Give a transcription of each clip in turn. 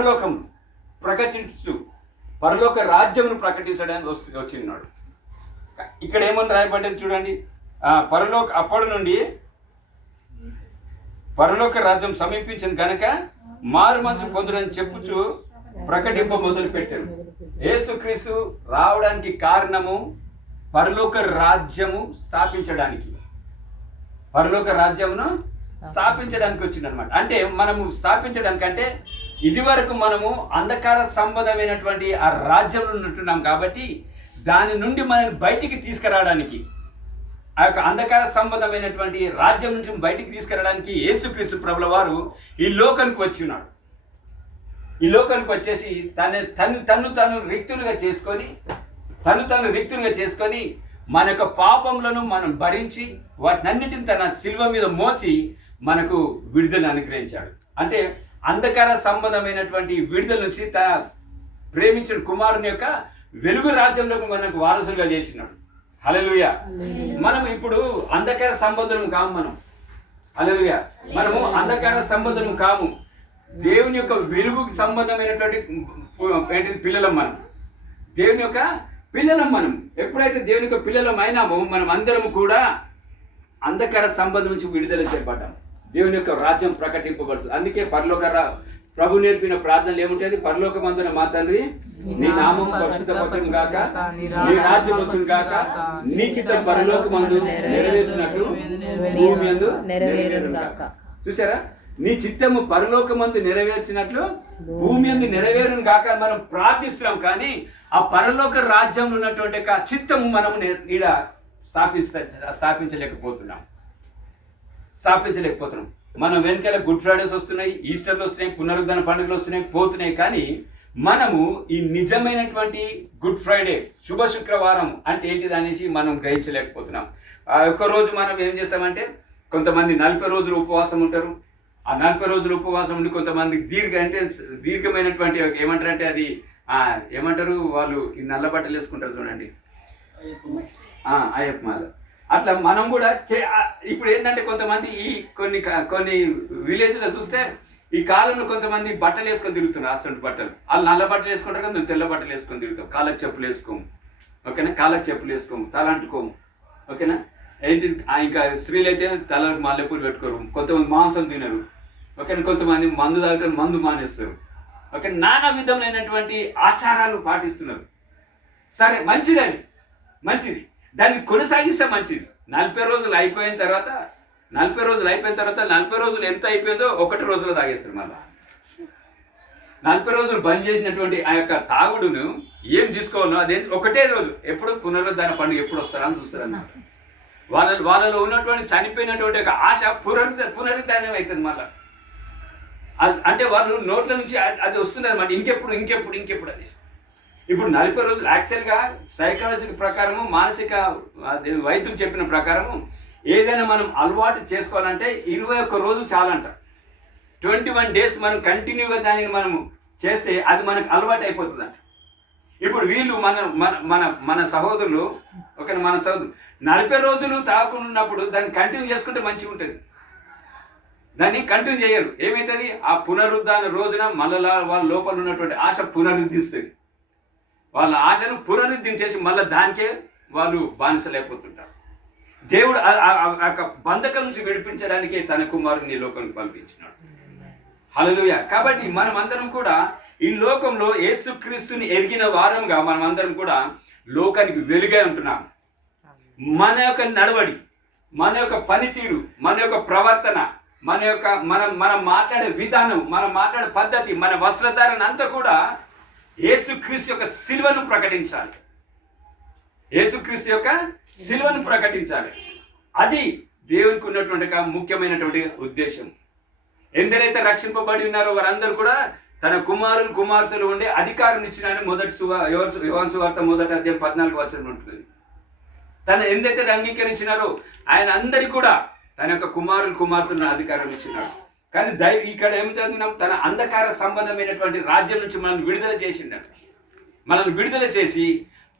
పరలోకం ప్రకటిస్తూ పరలోక రాజ్యమును ప్రకటించడానికి వచ్చినాడు. ఇక్కడ ఏమని రాయబడ్డది చూడండి, అప్పటి నుండి పరలోక రాజ్యం సమీపించింది కనుక మారు మనసు పొందుడని చెప్పుచు ప్రకటింప మొదలు పెట్టారు. యేసుక్రీస్తు రావడానికి కారణము పరలోక రాజ్యము స్థాపించడానికి, పరలోక రాజ్యమును స్థాపించడానికి వచ్చిందనమాట. అంటే మనము స్థాపించడానికి అంటే ఇది వరకు మనము అంధకార సంబంధమైనటువంటి ఆ రాజ్యంలో ఉంటున్నాం కాబట్టి దాని నుండి మనల్ని బయటికి తీసుకురావడానికి, ఆ యొక్క అంధకార సంబంధమైనటువంటి రాజ్యం నుంచి బయటికి తీసుకురావడానికి యేసుక్రీస్తు ప్రభుల వారు ఈ లోకానికి వచ్చి ఉన్నాడు. ఈ లోకానికి వచ్చేసి తను రిక్తులుగా చేసుకొని మన యొక్క పాపములను మనం భరించి వాటినన్నిటిని తన శిలువ మీద మోసి మనకు విడుదల అనుగ్రహించాడు. అంటే అంధకార సంబంధమైనటువంటి విడుదల నుంచి తన ప్రేమించిన కుమారుని యొక్క వెలుగు రాజ్యంలోకి మనకు వారసులుగా చేసినాడు. హల్లెలూయా. మనం ఇప్పుడు అంధకార సంబంధం కాము, హల్లెలూయా. మనము అంధకార సంబంధం కాము, దేవుని యొక్క వెలుగుకి సంబంధమైనటువంటి పిల్లలం. దేవుని యొక్క పిల్లలం. మనం ఎప్పుడైతే దేవుని యొక్క పిల్లలం అయినామో మనం అందరము కూడా అంధకార సంబంధం నుంచి విడుదల చేయబడ్డాం. దేవుని యొక్క రాజ్యం ప్రకటింపబడుతుంది. అందుకే ప్రభు నేర్పిన ప్రార్థనలు ఏముంటుంది? పరలోకమందున మా తండ్రి, నీ నామం పరిశుద్ధపరచును గాక, నీ రాజ్యం వచ్చును గాక, నీ చిత్తం పరలోకమందు నెరవేర్చినట్లు భూమి యందు నెరవేరును గాక. చూసారా? నీ చిత్తము పరలోకమందు నెరవేర్చినట్లు భూమి యందు నెరవేరును గాక మనం ప్రార్థిస్తున్నాం. కానీ ఆ పరలోక రాజ్యంలో ఉన్నటువంటి చిత్తము మనము ఈడ స్థాపించలేకపోతున్నాం. మనం వెనకాల గుడ్ ఫ్రైడేస్ వస్తున్నాయి, ఈస్టర్లు వస్తున్నాయి, పునరుద్ధరణ పండుగలు వస్తున్నాయి, పోతున్నాయి. కానీ మనము ఈ నిజమైనటువంటి గుడ్ ఫ్రైడే, శుభ శుక్రవారం అంటే ఏంటిది అనేసి మనం గ్రహించలేకపోతున్నాం. ఒక్కరోజు మనం ఏం చేస్తామంటే, కొంతమంది 40 రోజులు ఉపవాసం ఉంటారు. ఆ 40 రోజులు ఉపవాసం ఉండి కొంతమంది దీర్ఘమైనటువంటి ఏమంటారంటే అది ఏమంటారు, వాళ్ళు ఈ నల్ల బట్టలు వేసుకుంటారు చూడండి, అయ్యప్ప మాల. అట్లా మనం కూడా ఇప్పుడు ఏంటంటే కొంతమంది ఈ కొన్ని విలేజ్లో చూస్తే ఈ కాలంలో కొంతమంది బట్టలు వేసుకొని తిరుగుతున్నారు. అసలు బట్టలు వాళ్ళు నల్ల బట్టలు వేసుకుంటారు కదా, మేము తెల్ల బట్టలు వేసుకొని తిరుగుతాం. కాళ్ళకి చెప్పులు వేసుకోము, ఓకేనా? కాళ్ళకి చెప్పులు వేసుకోము, తల అంటుకోము, ఓకేనా? ఏంటి ఇంకా స్త్రీలు అయితే తలకు మల్లెపూలు పెట్టుకోరు, కొంతమంది మాంసం తినరు, ఓకేనా? కొంతమంది మందు తాగుతారు, మందు మానేస్తారు, ఓకే? నానా విధములైనటువంటి ఆచారాలు పాటిస్తున్నారు. సరే, మంచిది, దాన్ని కొనసాగిస్తే మంచిది. 40 రోజులు అయిపోయిన తర్వాత 40 రోజులు ఎంత అయిపోయిందో 1 రోజులో తాగేస్తారు. మళ్ళీ 40 రోజులు బంద్ చేసినటువంటి ఆ యొక్క తాగుడును ఏం తీసుకోవాలో అదే ఒకటే రోజు, ఎప్పుడు పునరుద్ధరణ పండుగ ఎప్పుడు వస్తారని చూస్తారన్నమాట. వాళ్ళలో ఉన్నటువంటి చనిపోయినటువంటి ఒక ఆశ పునరుద్ధరణ అవుతుంది మళ్ళీ. అంటే వాళ్ళు నోట్ల నుంచి అది వస్తుంది అనమాట, ఇంకెప్పుడు అని. ఇప్పుడు 40 రోజులు యాక్చువల్గా సైకాలజీ ప్రకారము, మానసిక వైద్యులు చెప్పిన ప్రకారము ఏదైనా మనం అలవాటు చేసుకోవాలంటే 21 రోజు చాలంట. 21 days మనం కంటిన్యూగా దానిని మనము చేస్తే అది మనకు అలవాటు అయిపోతుందంట. ఇప్పుడు వీళ్ళు మన సహోదరులు, ఓకే, మన సహోదరులు 40 రోజులు తాగకుండా ఉన్నప్పుడు దాన్ని కంటిన్యూ చేసుకుంటే మంచిగా ఉంటుంది. దాన్ని కంటిన్యూ చేయరు. ఏమవుతుంది? ఆ పునరుద్ధరణ రోజున మళ్ళా వాళ్ళ లోపల ఉన్నటువంటి ఆశ పునరుద్ధిస్తుంది. వాళ్ళ ఆశను పునరుద్ధరించేసి మళ్ళీ దానికే వాళ్ళు బానిసలైపోతుంటారు. దేవుడు ఆ బంధకం నుంచి విడిపించడానికి తన కుమారుని లోకానికి పంపించినాడు. హల్లెలూయా. కాబట్టి మనం అందరం కూడా ఈ లోకంలో యేసుక్రీస్తుని ఎరిగిన వారంగా మనం అందరం కూడా లోకానికి వెలుగే ఉంటున్నాం. మన యొక్క నడవడి, మన యొక్క పనితీరు, మన యొక్క ప్రవర్తన, మనం మాట్లాడే విధానం, మనం మాట్లాడే పద్ధతి, మన వస్త్రధారణ అంతా కూడా యేసుక్రీస్తు యొక్క సిలువను ప్రకటించాలి. అది దేవునికి ఉన్నటువంటి ముఖ్యమైనటువంటి ఉద్దేశం. ఎందరైతే రక్షింపబడి ఉన్నారో వారందరూ కూడా తన కుమార్తెలు ఉండే అధికారం ఇచ్చినాయని యోహాను సువార్త 1వ అధ్యాయం 14వ వచనం ఉంటుంది. తను ఎందైతే అంగీకరించినారో ఆయన అందరికీ కూడా తన యొక్క కుమార్తెలను అధికారం ఇచ్చినాడు. కానీ ఇక్కడ ఏం చదివినాం? తన అంధకార సంబంధమైనటువంటి రాజ్యం నుంచి మనల్ని విడుదల చేసిండట. మనల్ని విడుదల చేసి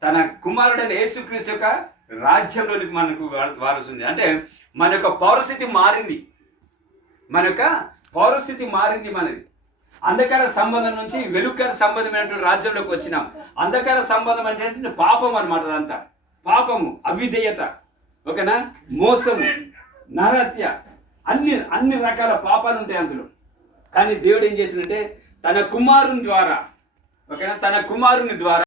తన కుమారుడైన యేసుక్రీస్తు యొక్క రాజ్యంలోనికి మనకు వారసుంది. అంటే మన యొక్క పౌరస్థితి మారింది. మనది అంధకార సంబంధం నుంచి వెలుకర సంబంధమైనటువంటి రాజ్యంలోకి వచ్చినాం. అంధకార సంబంధం అంటే పాపం అనమాట. అదంతా పాపము, అవిధేయత, ఓకేనా, మోసము, నరహత్య, అన్ని రకాల పాపాలు ఉంటాయి అందులో. కానీ దేవుడు ఏం చేసిందంటే తన కుమారుని ద్వారా, ఓకేనా, తన కుమారుని ద్వారా